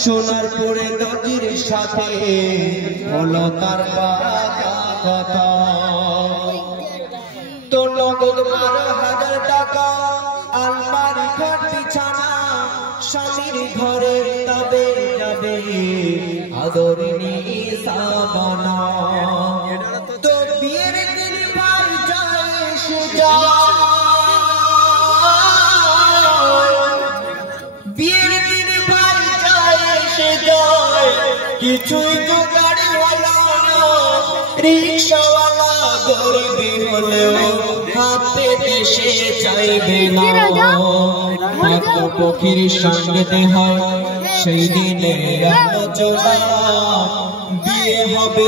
সোনার পরে গাজির সাথে হলো তার কথা তো নগদ 12,000 টাকা আলমারি ঘর বিছানা স্বামীর ঘরে তবে যাবে আদরিনী সাবানা তো বিয়ের দিন ভাই যায় সুজা কিছুই তো গাড়ি হলো না রিক্সাওয়ালা গরিবি হলেও হাতে দেশে চাইবে না পাত্র পক্ষীর সঙ্গেতে হয় সেই দিনে আলোচনা বিয়ে হবে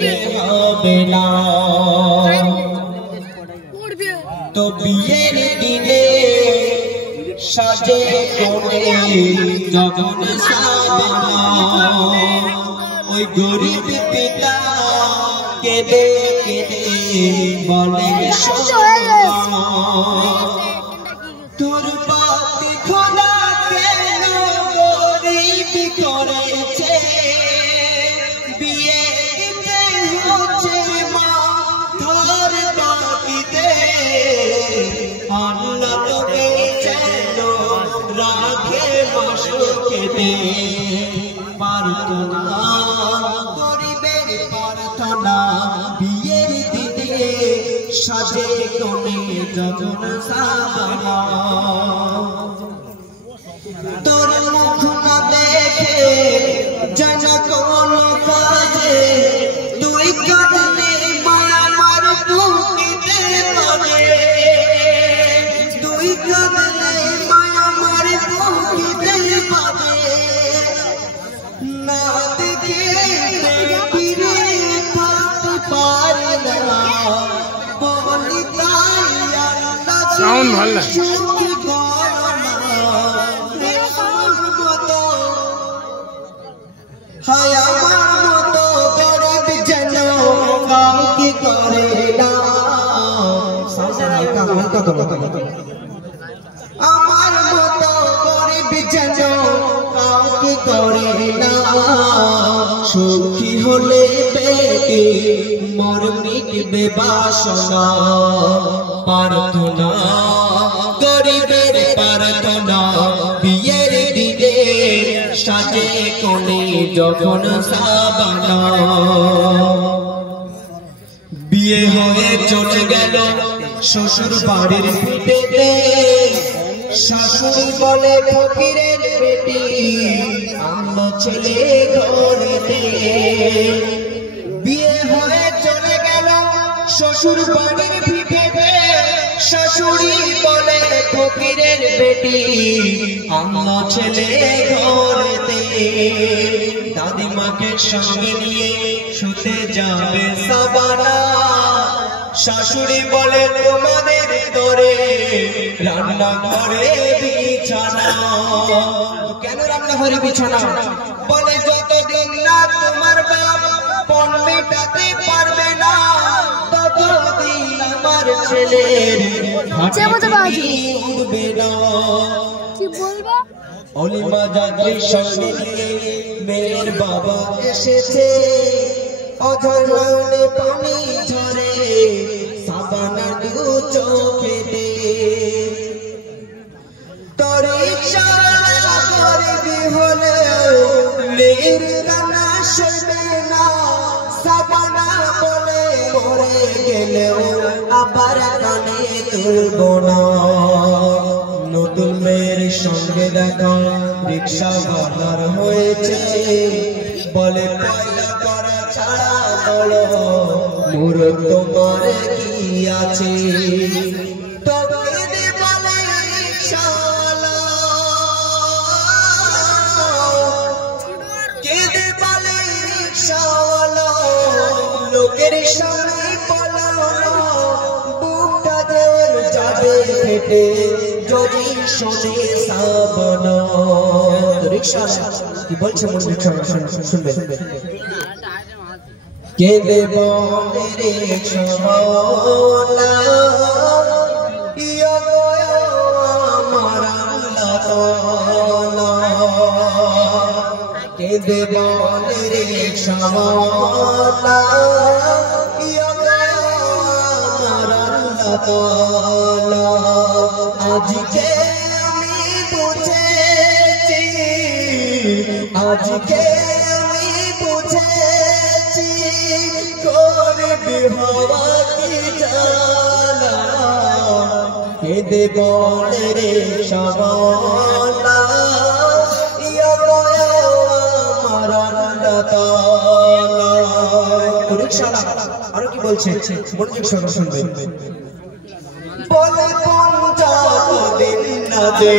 দিতে হবে না তো বিয়ের দিনে সাজে করে যখন সাবানা ওই গরিব পিতা কেঁদে কেঁদে বলে তোর বাতি খোলা কেন গরিব করেছে বিয়ে দিতে হচ্ছে মা তোর বাতিতে আল্লাহ তোকে রাখে বসে পারতো না গরিবের প্রার্থনা বিয়ের দিনে সাজে কোণে যখন সাবানা তোর মুখ না দেখে যেন কোন কাজে তুই কাঁদলে মায়ার বুকিতে পাবে তুই কাঁদলে না দেখে ফিরে থাকতে পারে না বলি তাই সাউন্ড ভালো হায় আমার মতো গরিব যেন কাউকে করে না আমার মতো গরিব যেন কাউকে করে না সুখী হলে পেটে মোর মিটবে বাসনা প্রার্থনা গরিবের প্রার্থনা বিয়ের দিনে সাজে কোণে যখন সাবানা বিয়ে হয়ে চলে গেল শ্বশুর বাড়ির ভিটেতে শাশুড়ি বলে ফকিরের বেটি আম্মা ছেলে ঘরেতে বিয়ে হয়ে চলে গেল শ্বশুর বাড়ির ভিটেতে শাশুড়ি বলে ফকিরের বেটি আম্মা ছেলে ঘরেতে দাদিমাকে সঙ্গে নিয়ে শুতে যাবে সাবানা শাশুড়ি বলে তোমাদের ঘরে রান্না ঘরে বিছানা কেন রান্না ঘরে বিছানা বলে যতদিন না তোমার বাপ পণ মেটাতে পারবে না ততদিন আমার ছেলের উঠবে না অলিমা যাত্রীর সঙ্গে মেয়ের বাবা এসেছে অঝরনে পানি ঝরে সাবানা দু চোখেতে তোর ইচ্ছা করবি হলে মেয়ের কান্না সইবে না সাবানা বলে মরে গেলেও আবার কানে তুলব না নতুন মেয়ের সঙ্গে দেখা রিক্সাওয়ালার হয়েছে বলে পয়লা করা ছাড়া বলো মোর তোমার কি আছে লোকের সামনে পালানো বুকটা দেওয়ার যাবে হেঁটে যদি শোনে সাবানা রিক্সা কি বলছে মন রিক্সা শুনবে কেঁদে বলে রিক্সাওয়ালা ইয়া আমার কেঁদে বলে রে শাওয়ালা ইয়া আমার আল্লাহ তাআলা আজকে আমি বুঝেছি আজকে আমি বুঝেছি করবি হওয়া কি জানা কেঁদে বলে রে শাওয়ালা ইয়া আমার আল্লাহ তাআলা পরীক্ষা আর কি বলছে মনোযোগ সহকারে শুনবেন বলে পঞ্চাশ দিন না দে